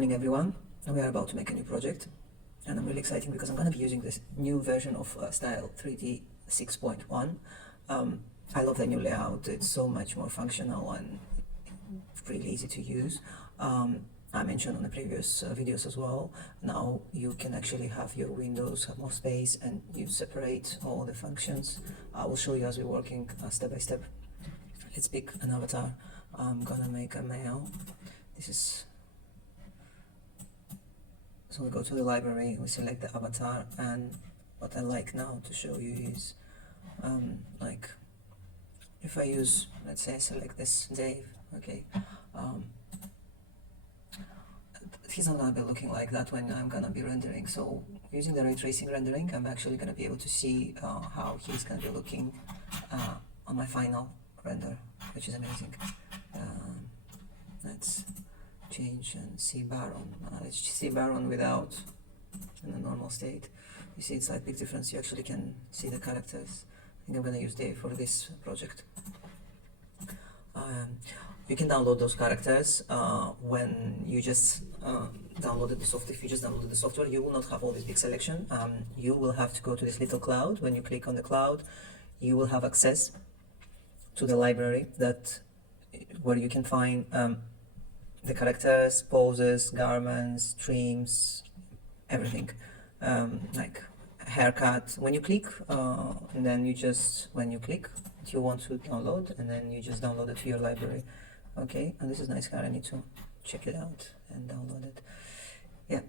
morning everyone. We are about to make a new project and I'm really excited because I'm going to be using this new version of Style3D 6.1. I love the new layout. It's so much more functional and really easy to use. I mentioned on the previous videos as well, now you can actually have your windows have more space and you separate all the functions. I will show you as we're working step by step. Let's pick an avatar. I'm gonna make a male. So we go to the library, we select the avatar, and what I like now to show you is like if I use, let's say I select this Dave, okay, he's not gonna be looking like that when I'm gonna be rendering. So using the ray tracing rendering, I'm actually gonna be able to see how he's gonna be looking on my final render, which is amazing. Let's change and see Baron. Let's see Baron without in a normal state. You see it's like big difference. You actually can see the characters. I think I'm gonna use Dave for this project. You can download those characters when you just downloaded the software. If you just downloaded the software, you will not have all this big selection. You will have to go to this little cloud. When you click on the cloud, you will have access to the library where you can find the characters, poses, garments, trims, everything, like haircut. When you click, and then you just, when you click, you want to download, and then you just download it to your library. Okay, and this is nice car. I need to check it out and download it. Yeah.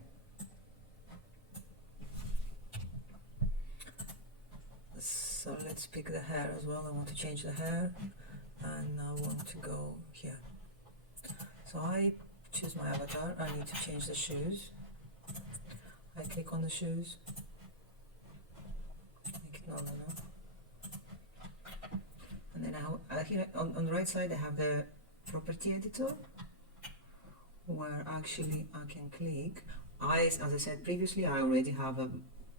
So let's pick the hair as well. I want to change the hair, and I want to go here. So I choose my avatar. I need to change the shoes. I click on the shoes. No. And then here on the right side I have the property editor, where actually I can click. As I said previously, I already have a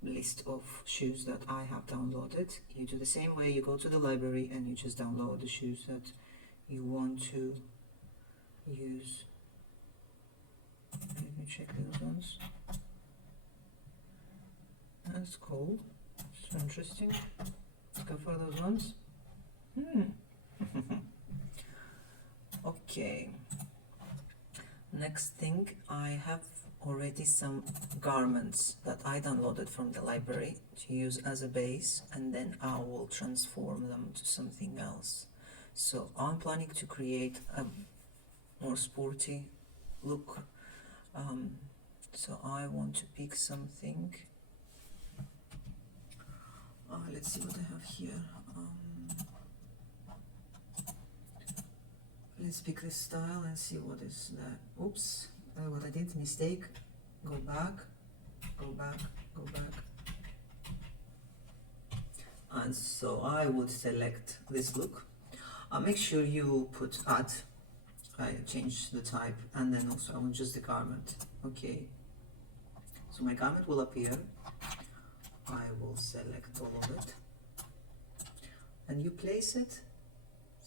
list of shoes that I have downloaded. You do the same way. You go to the library and you just download the shoes that you want to use. Let me check those ones. That's cool. So interesting. Let's go for those ones. Okay. Next thing, I have already some garments that I downloaded from the library to use as a base, and then I will transform them to something else. So I'm planning to create a more sporty look. So I want to pick something. Let's see what I have here. Let's pick this style and see what is that. Oops, what I did, mistake. Go back, go back, go back. And so I would select this look. Make sure you put add. I change the type, and then also I want just the garment. Okay. So my garment will appear. I will select all of it, and you place it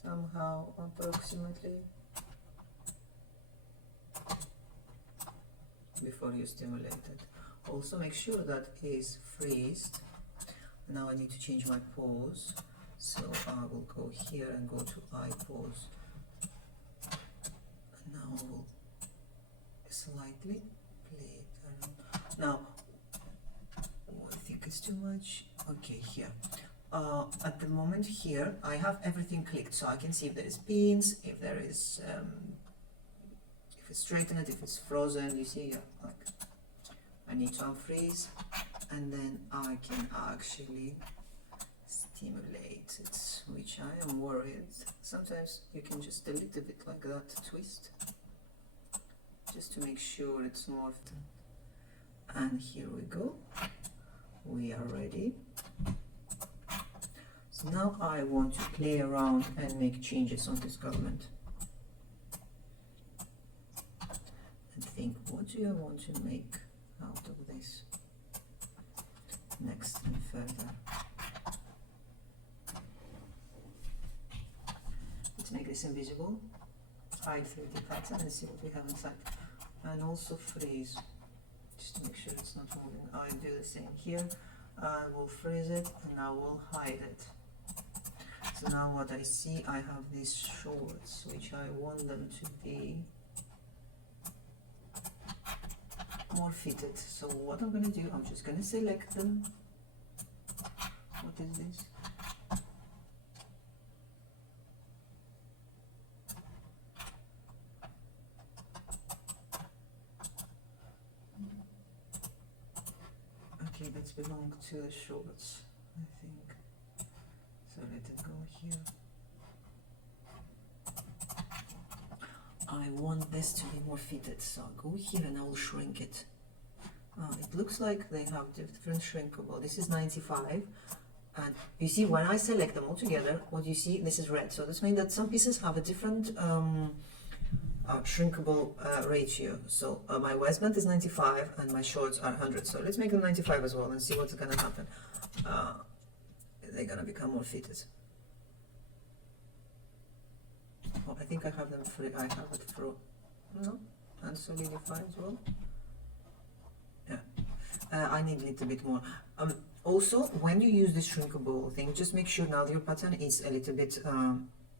somehow approximately before you stimulate it. Also make sure that it is freezed. Now I need to change my pose, so I will go here and go to eye pose. And now I will slightly play it around. Now I think it's too much. Okay, here. At the moment here, I have everything clicked, so I can see if there is pins, if there is, if it's straightened, if it's frozen. You see, like I need to unfreeze, and then I can actually stimulate it, which I am worried. Sometimes you can just delete a bit like that, twist, just to make sure it's morphed. And here we go. We are ready. So now I want to play around and make changes on this garment. And think, what do I want to make out of this? Next and further. Let's make this invisible. Hide 3D pattern and see what we have inside. and also freeze, just to make sure it's not moving. I do the same here. I will freeze it and I will hide it. So now what I see, I have these shorts which I want them to be more fitted. So what I'm gonna do, I'm just gonna select them. What is this? Okay, that belongs to the shorts, I think. So let it go here. I want this to be more fitted, so I'll go here and I will shrink it. It looks like they have different shrinkable. This is 95, and you see when I select them all together, what you see, this is red. So this means that some pieces have a different shrinkable ratio. So my waistband is 95 and my shorts are 100. So let's make them 95 as well and see what's gonna happen. They're gonna become more fitted. Oh, I think I have them free. I have it for no, and solidify as well. Yeah, I need a little bit more. Also, when you use this shrinkable thing, just make sure now that your pattern is a little bit.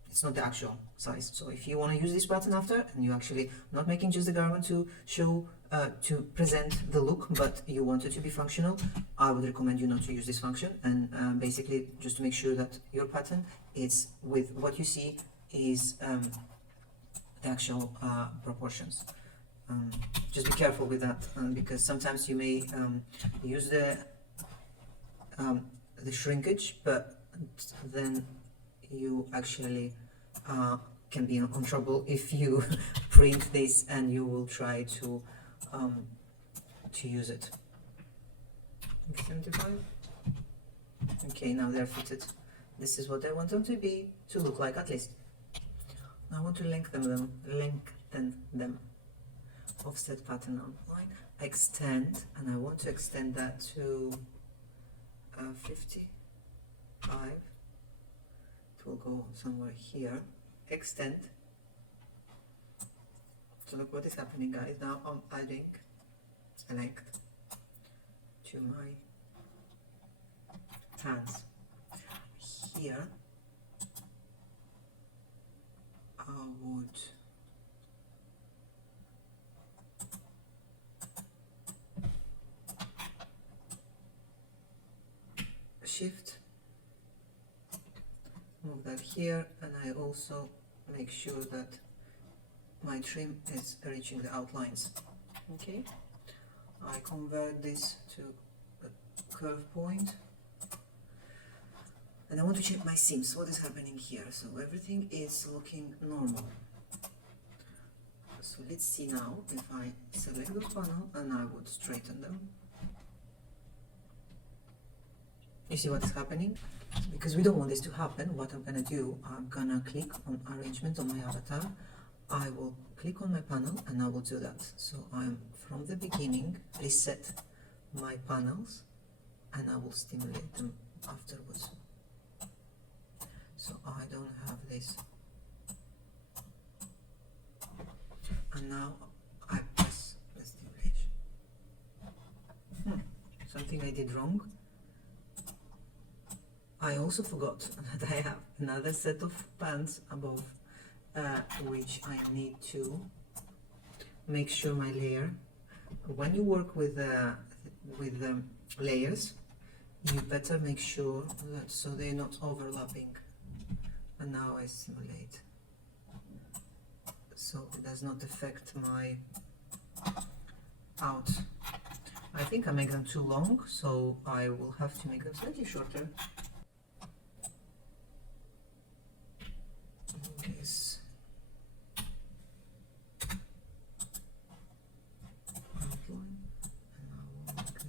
It's not the actual size. So if you want to use this pattern after, and you're actually not making just the garment to show, to present the look, but you want it to be functional, I would recommend you not to use this function, and basically just to make sure that your pattern is with what you see is the actual proportions. Just be careful with that, because sometimes you may use the shrinkage, but then you actually can be on trouble if you print this and you will try to use it. 75. Okay, now they're fitted. This is what I want them to be, to look like at least. I want to lengthen them. Offset pattern outline, extend, and I want to extend that to 55. It will go somewhere here. Extend. So look what is happening, guys. Now I'm adding a length to my hands. Here I would shift, move that here, and I also make sure that my trim is reaching the outlines. Okay, I convert this to a curve point, and I want to check my seams. What is happening here? So everything is looking normal. So let's see now if I select the panel and I would straighten them. You see what is happening? Because we don't want this to happen, what I'm gonna do, I'm gonna click on arrangement on my avatar. I will click on my panel and I will do that. So I'm from the beginning reset my panels and I will stimulate them afterwards. So I don't have this. And now I press the stimulation. Something I did wrong. I also forgot that I have another set of pants above, which I need to make sure my layer. When you work with layers, you better make sure that so they're not overlapping. And now I simulate, so it does not affect my out. I think I make them too long, so I will have to make them slightly shorter. This outline, and I will make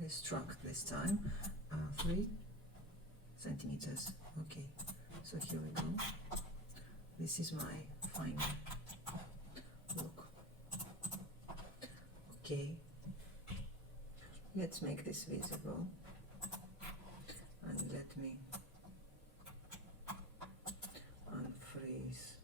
this struck this time 3 centimeters. Okay, so here we go. This is my final look. Okay, let's make this visible and let me unfreeze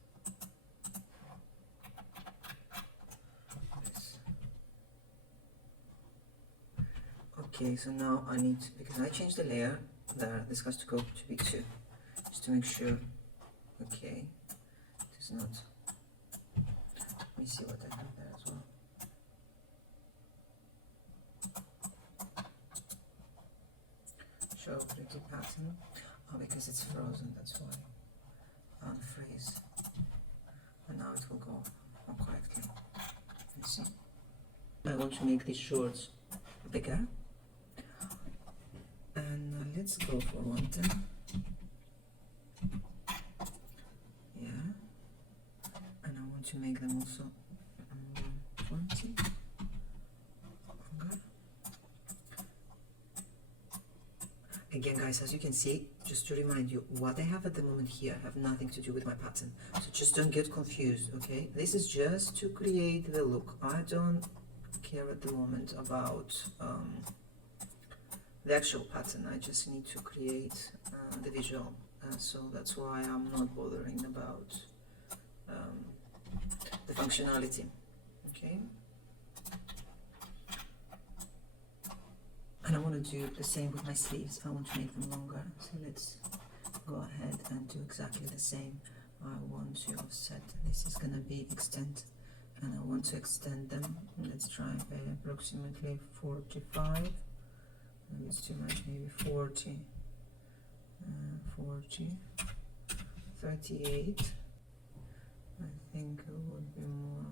Okay, so now I need, because I changed the layer there, this has to go to B2, just to make sure. Okay, it is not. Let me see what I have there as well. Show pretty pattern. Oh, because it's frozen, that's why. Unfreeze. And now it will go correctly. Let's see. I want to make these shorts bigger. And let's go for 110. Yeah. And I want to make them also 20. Okay. Again, guys, as you can see, just to remind you, what I have at the moment here have nothing to do with my pattern. So just don't get confused, okay? This is just to create the look. I don't care at the moment about the actual pattern. I just need to create the visual. So that's why I'm not bothering about the functionality, okay? And I want to do the same with my sleeves. I want to make them longer. So let's go ahead and do exactly the same. I want to offset. This is going to be extend. And I want to extend them. Let's try approximately 45. Maybe it's too much. Maybe 40. 40. 38. I think it would be more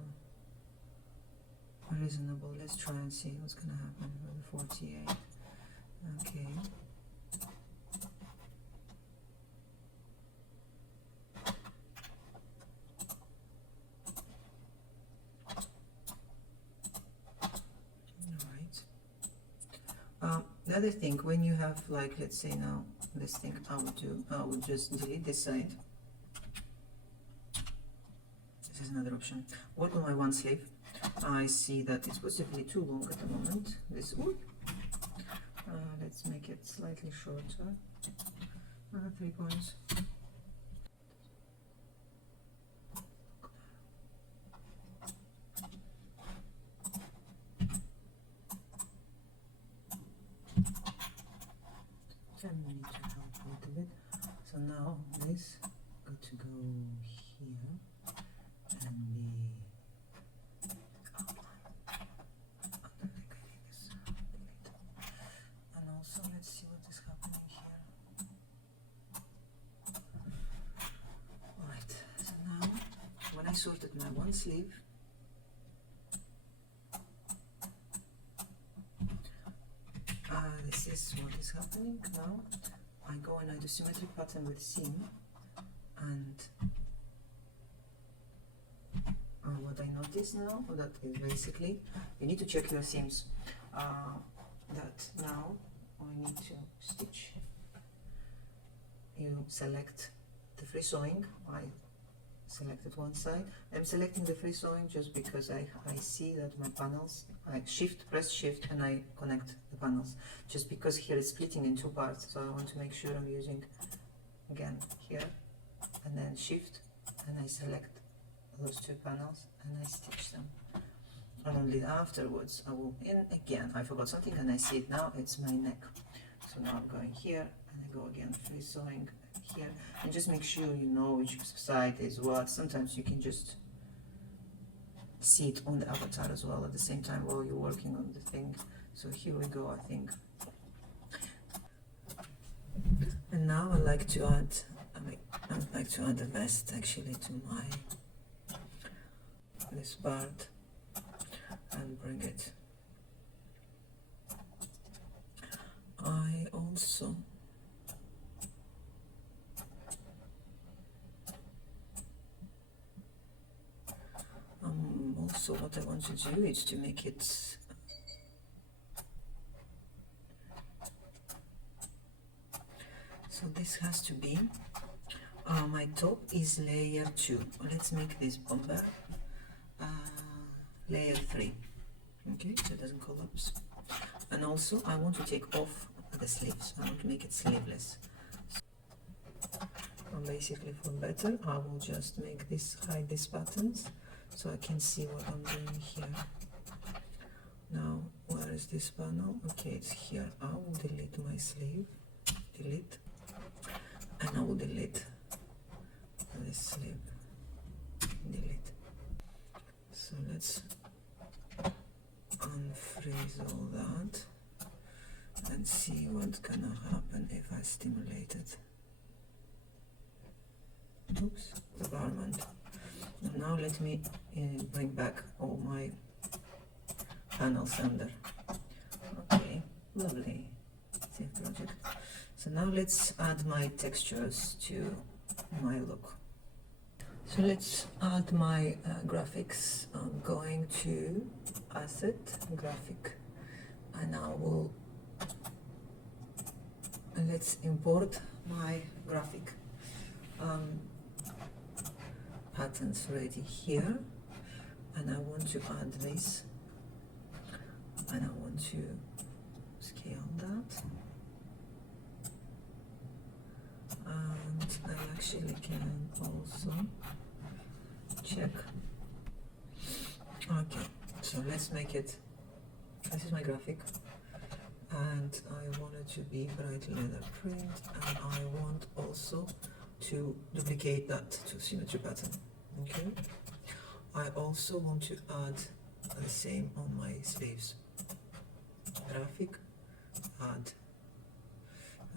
reasonable. Let's try and see what's going to happen with the 48. Okay. Alright. The other thing, when you have, like, let's say now this thing, I would just delete this side. This is another option. What on my one sleeve? I see that it's possibly too long at the moment. This one. Let's make it slightly shorter. 3 points. I need to help a little bit. So now this got to go here and be. Let's see what is happening here. Alright, so now when I sorted my one sleeve, this is what is happening now. I go and I do symmetric pattern with seam, and what I notice now, that is basically you need to check your seams. That now I need to stitch. You select the free sewing. I selected one side. I'm selecting the free sewing just because I see that my panels, I press shift and I connect the panels, just because here it's splitting in two parts, so I want to make sure I'm using again here and then shift, and I select those two panels and I stitch them. And only afterwards I will, and again I forgot something and I see it now, it's my neck. So now I'm going here and I go again free sewing here, and just make sure you know which side is what. Sometimes you can just see it on the avatar as well at the same time while you're working on the thing. So here we go, I think. And now I like to add, I'd like to add the vest actually to my this part and bring it. I also what I want to do is to make it so this has to be my top is layer 2. Let's make this bomber layer 3, okay, so it doesn't collapse. And also I want to take off the sleeves. I want to make it sleeveless. So basically for better I will just make this, hide these patterns so I can see what I'm doing here. Now where is is this panel? Okay, it's here. I will delete my sleeve, delete, and I will delete this sleeve, delete. So let's unfreeze all that and see what's gonna happen if I stimulate it. Oops, the garment. And now let me bring back all my panels under. Okay, lovely. Save project. So now let's add my textures to my look. So let's add my graphics. I'm going to Asset, Graphic, and I will, let's import my graphic patterns ready here, and I want to add this, and I want to scale that, and I actually can also check. Okay, so let's make it, this is my graphic, and I want it to be bright leather print, and I want also to duplicate that to symmetry pattern. Okay, I also want to add the same on my sleeves. Graphic, add,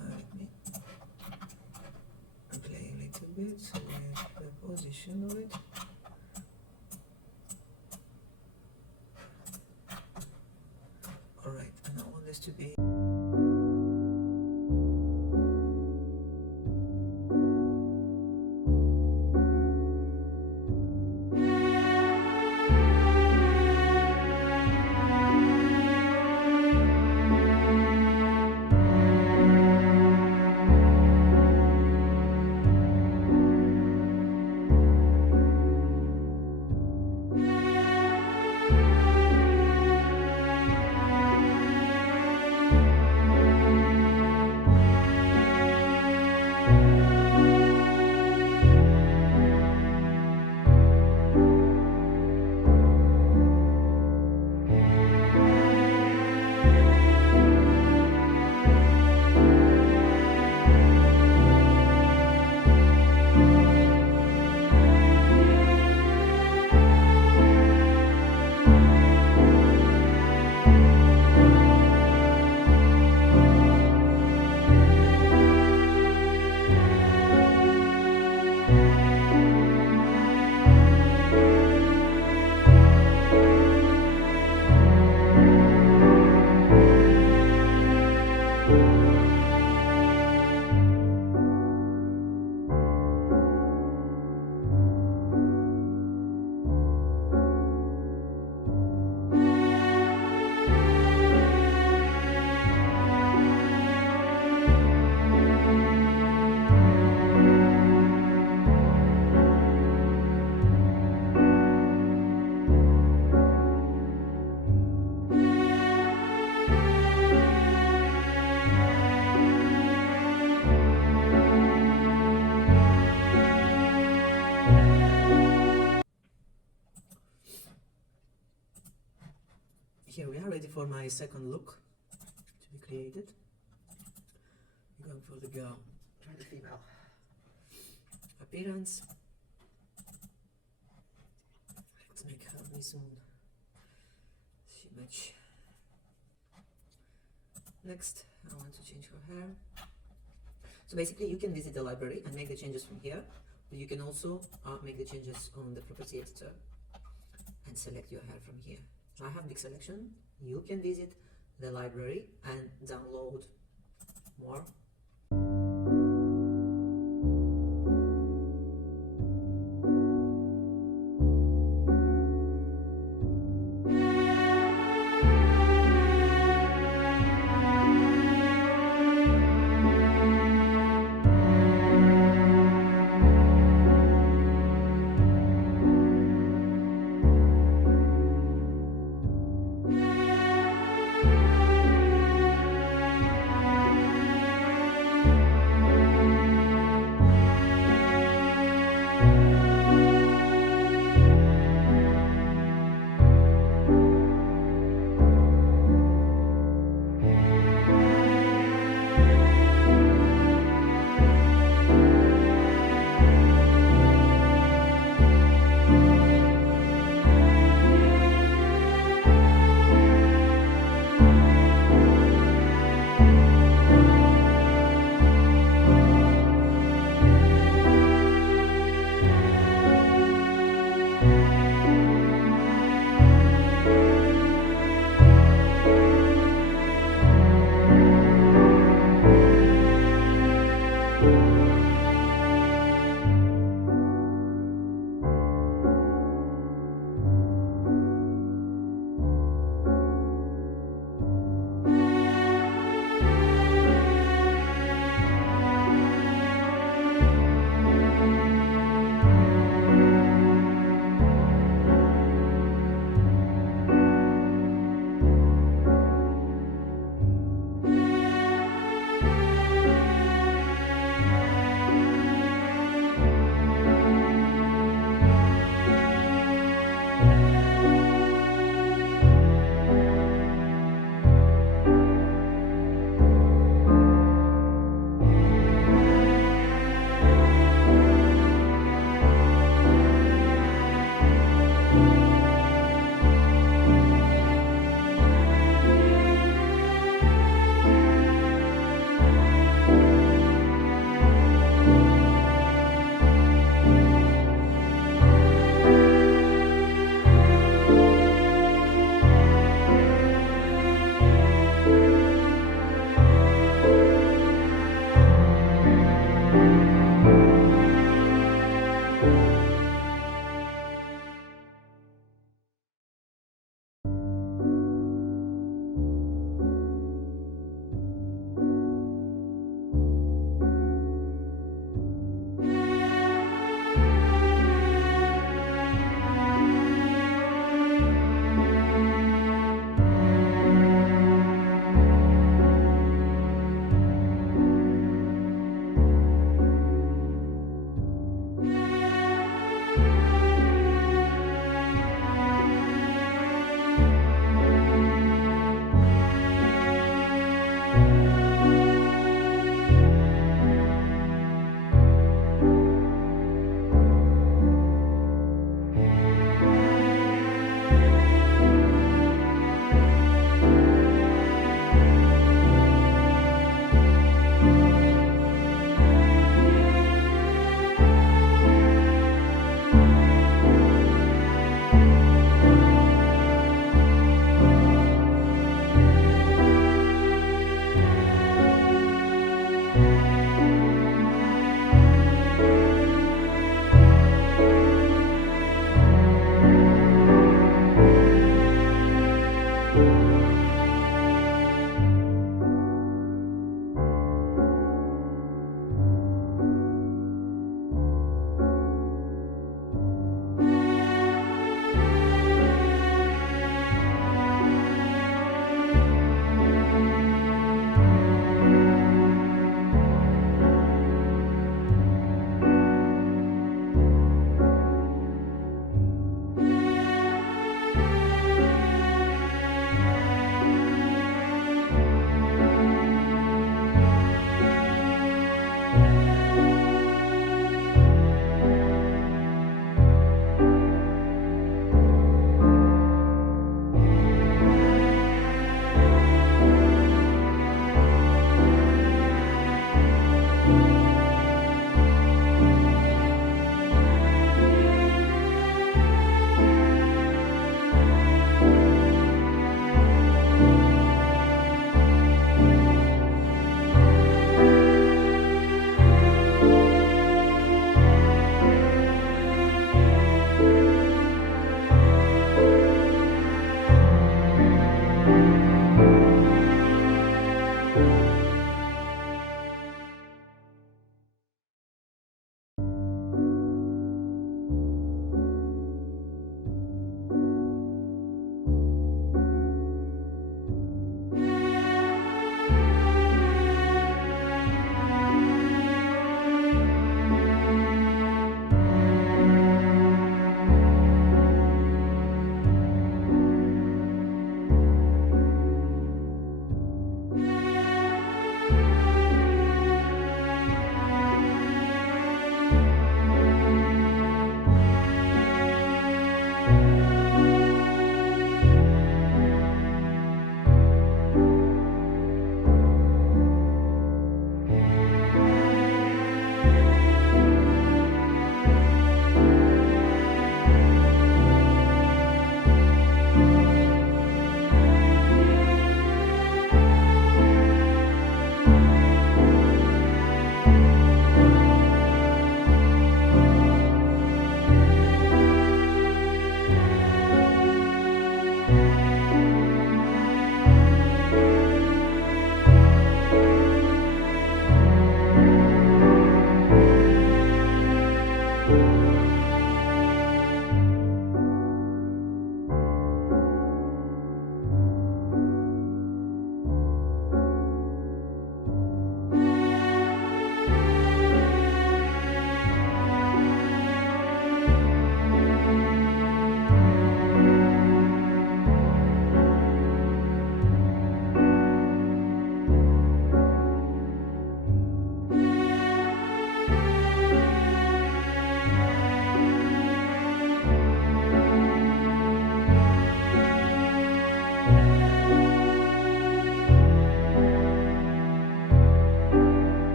let me play a little bit with the position of it. Alright, and I want this to be here we are ready for my second look to be created. I'm going for the girl, try the female appearance. Let's make her this one image. Next, I want to change her hair. So basically you can visit the library and make the changes from here, but you can also make the changes on the property editor and select your hair from here. I have big selection. You can visit the library and download more.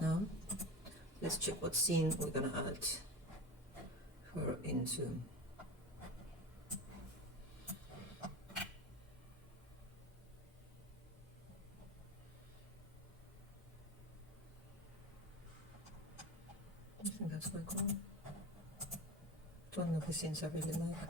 Now let's check what scene we're gonna add her into. I think that's quite cool. It's one of the scenes I really like.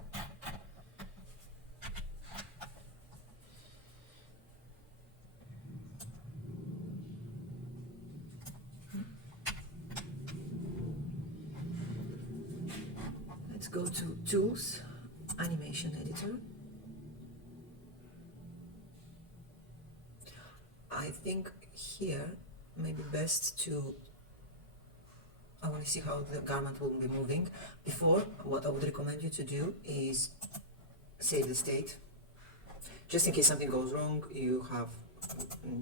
Let's go to Tools, Animation Editor. I think here maybe best to, I want to see how the garment will be moving. Before, what I would recommend you to do is save the state. Just in case something goes wrong, you have,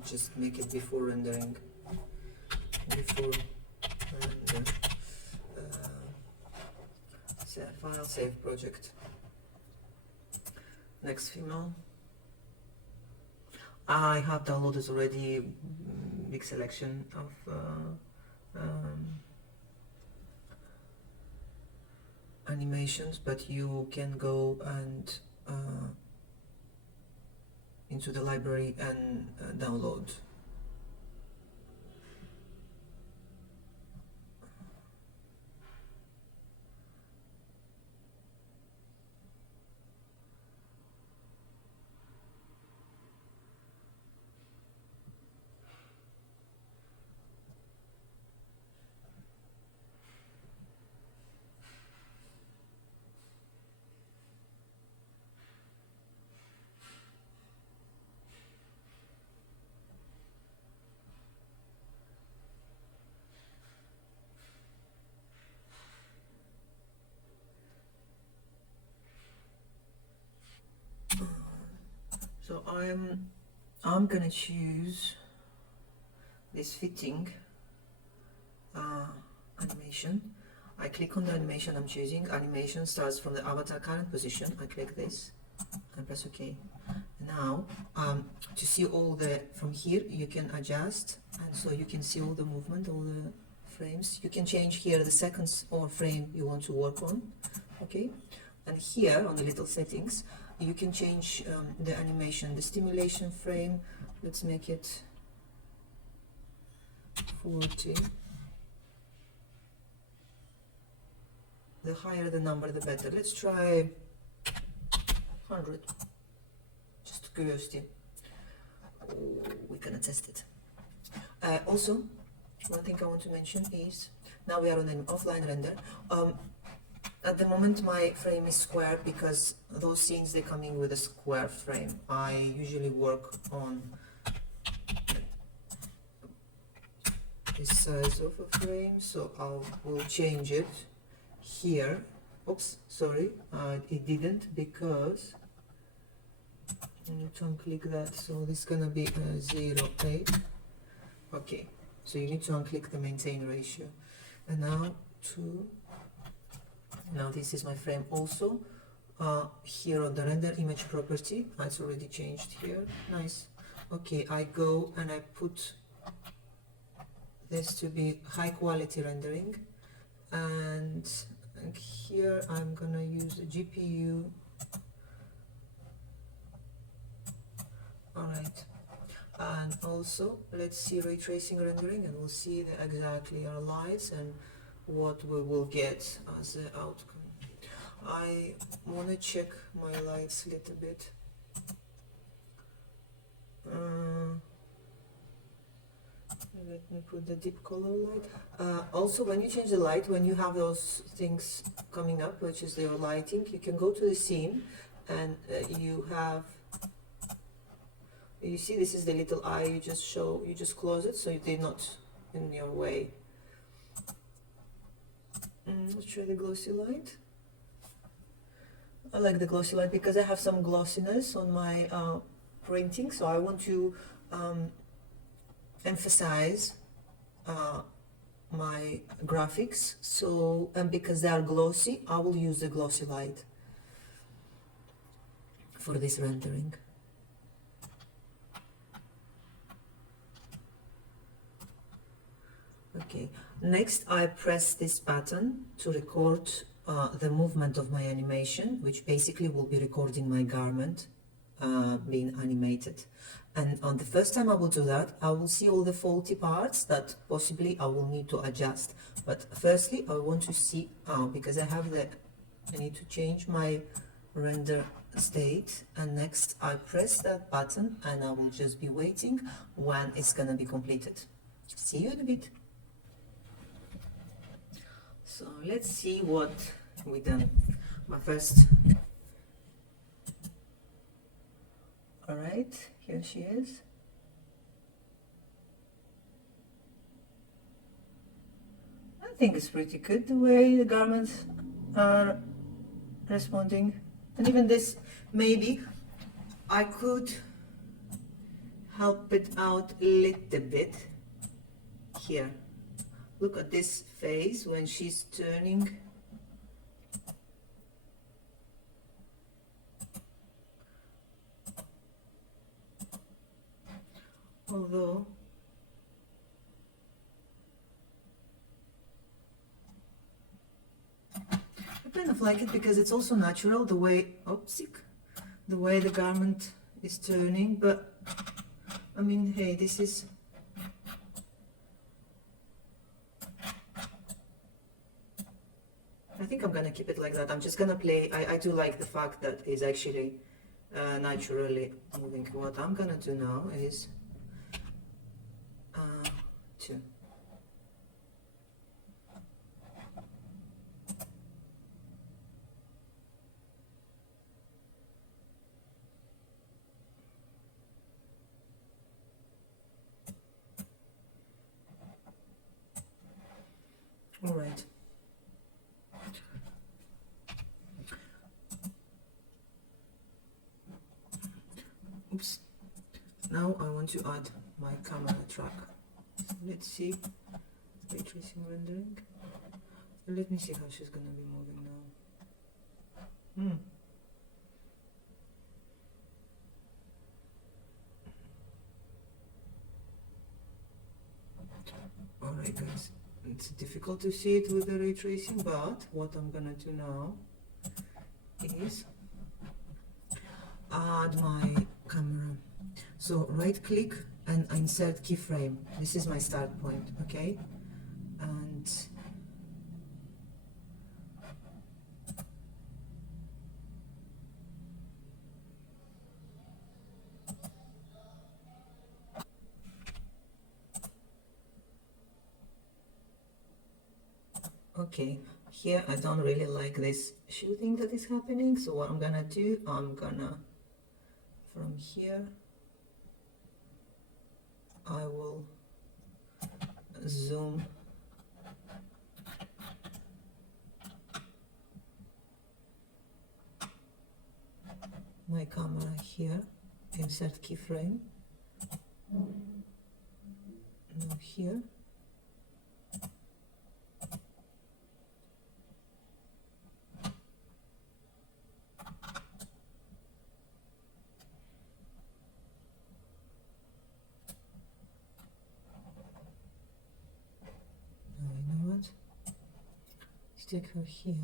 just make it before rendering. Before render. Save file, save project. Next female. I have downloaded already big selection of animations, but you can go and into the library and download. So I'm gonna choose this fitting animation. I click on the animation I'm choosing. Animation starts from the avatar current position. I click this and press OK. Now to see all the, from here you can adjust, and so you can see all the movement, all the frames. You can change here the seconds or frame you want to work on. Okay, and here on the little settings you can change the animation, the stimulation frame. Let's make it 40. The higher the number, the better. Let's try 100. Just curiosity. We're gonna test it. Also, one thing I want to mention is, now we are on an offline render. At the moment my frame is square because those scenes, they come in with a square frame. I usually work on this size of a frame, so I will change it here. Oops, sorry, it didn't, because I need to unclick that, so this is gonna be 0.8. Okay, so you need to unclick the maintain ratio. And now now this is my frame also. Here on the render image property, it's already changed here. Nice. Okay, I go and I put this to be high quality rendering, and here I'm gonna use the GPU. Alright, and also let's see ray tracing rendering, and we'll see exactly our lights and what we will get as the outcome. I want to check my lights a little bit. Let me put the deep color light. Also, when you change the light, when you have those things coming up, which is your lighting, you can go to the scene and you see this is the little eye, you just close it so they're not in your way. Let's try the glossy light. I like the glossy light because I have some glossiness on my printing, so I want to emphasize my graphics. So, and because they are glossy, I will use the glossy light for this rendering. Okay, next I press this button to record the movement of my animation, which basically will be recording my garment being animated. And on the first time I will do that, I will see all the faulty parts that possibly I will need to adjust. But firstly, I want to see, because I need to change my render state, and next I press that button and I will just be waiting when it's gonna be completed. See you in a bit. So let's see what we done. My first. All right, here she is. I think it's pretty good the way the garments are responding. And even this, maybe I could help it out a little bit here. Look at this face when she's turning. Although I kind of like it because it's also natural the way, the way the garment is turning, but I mean, hey, this is I think I'm gonna keep it like that. I'm just gonna play. I do like the fact that it's actually naturally moving. What I'm gonna do now is two. All right. Oops. Now I want to add my camera track. So let's see. Ray tracing rendering. Let me see how she's gonna be moving now. Alright guys, it's difficult to see it with the ray tracing, but what I'm gonna do now is add my camera. So right click and insert keyframe. This is my start point, okay? And okay, here I don't really like this shooting that is happening, so what I'm gonna do, I'm gonna from here I will zoom my camera here, insert keyframe, now here, stick her here.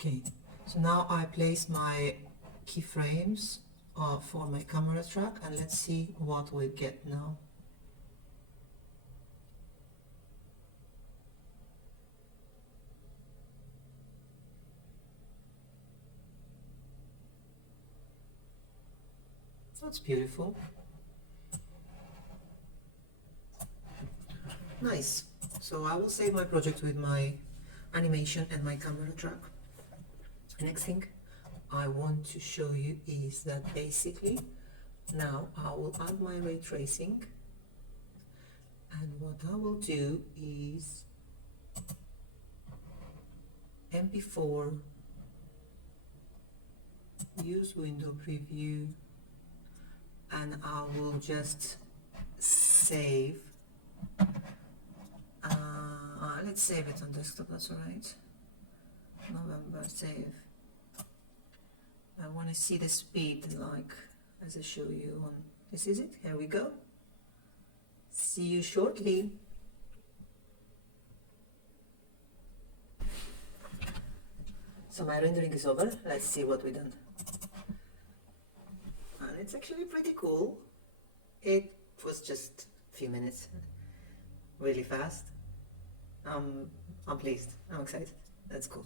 Okay, so now I place my keyframes for my camera track, and let's see what we get now. That's beautiful. Nice. So I will save my project with my animation and my camera track. Next thing I want to show you is that basically now I will add my ray tracing, and what I will do is MP4, use window preview, and I will just save. Let's save it on desktop, that's alright. November, save. I want to see the speed, like as I show you on, this is it, here we go. See you shortly. So my rendering is over, let's see what we've done. And it's actually pretty cool. It was just a few minutes, really fast. I'm pleased, I'm excited, that's cool.